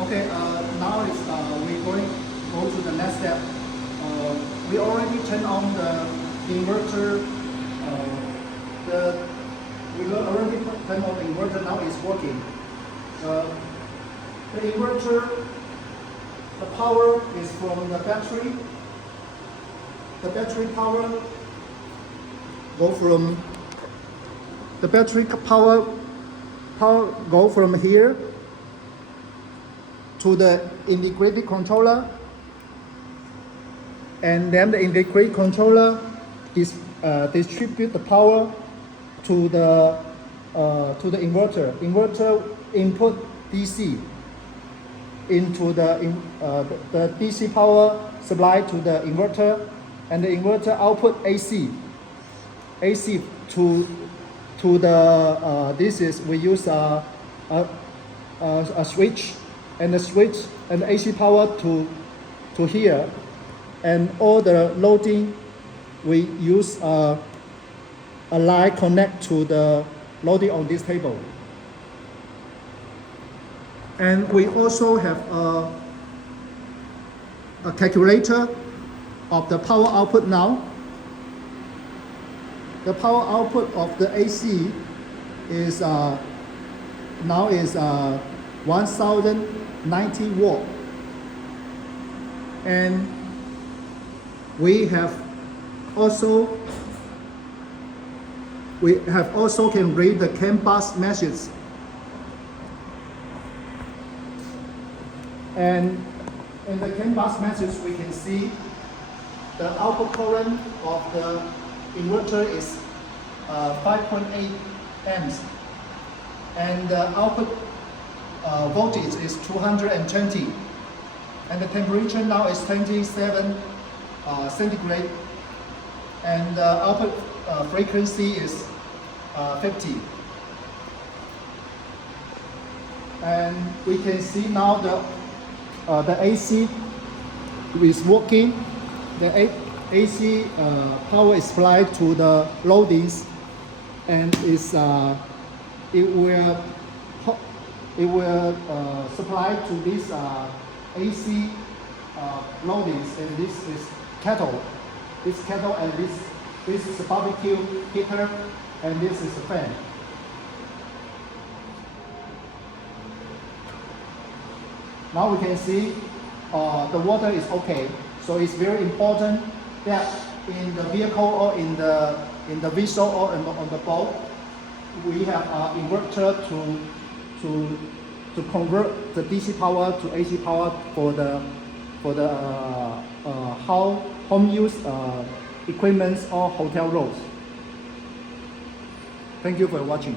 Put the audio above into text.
Okay, now is we're going to go to the next step. We already turned on the inverter. We already turned on the inverter. Now it's working. The inverter, the power is from the battery. The battery power go from the battery power go from here to the integrated controller, and then the integrated controller distribute the power to the inverter. Inverter input DC into the DC power supply to the inverter, and the inverter output AC to the this is we use a switch, and the switch and the AC power to here, and all the loading we use a line connect to the loading on this table. And we also have a calculator of the power output now. The power output of the AC is now is 1090 watt, and we have also can read the CAN bus message, and in the CAN bus message we can see the output current of the inverter is 5.8 amps, and the output voltage is 220, and the temperature now is 27 centigrade, and the output frequency is 50. And we can see now the AC is working. The AC power is supplied to the loadings, and it will supply to this AC loadings, and this is kettle. This kettle, and this is a barbecue heater, and this is a fan. Now we can see the water is okay. So it's very important that in the vehicle or in the vessel or on the boat, we have an inverter to convert the DC power to AC power for the home use equipment or hotel rooms. Thank you for watching.